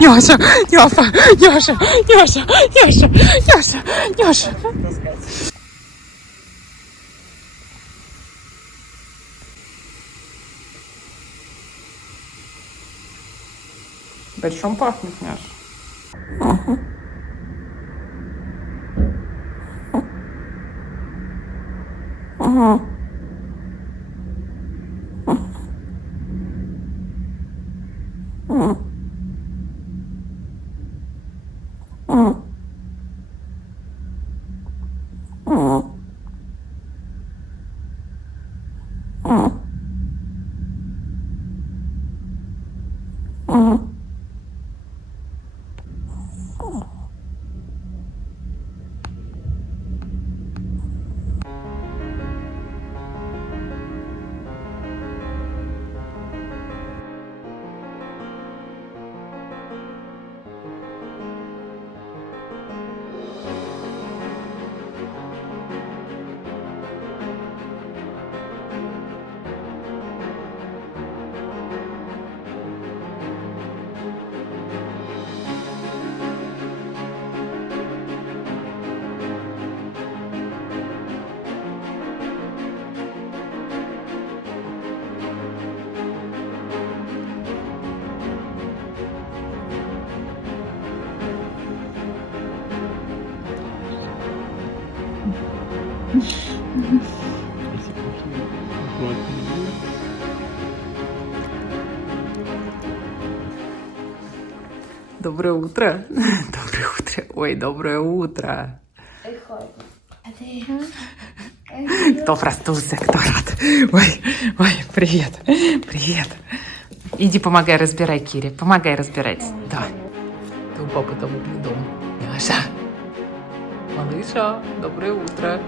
Няша, Няша, Няша, Няша, Няша, Няша, Няша. Борщом пахнет, Няша. Доброе утро. Доброе утро. Ой, доброе утро. Кто проснулся, кто рад. Ой, ой, привет. Привет. Иди помогай, разбирай, Кире. Помогай разбирать. Давай. Ты у папы там дом. Няша. Малыша, доброе утро.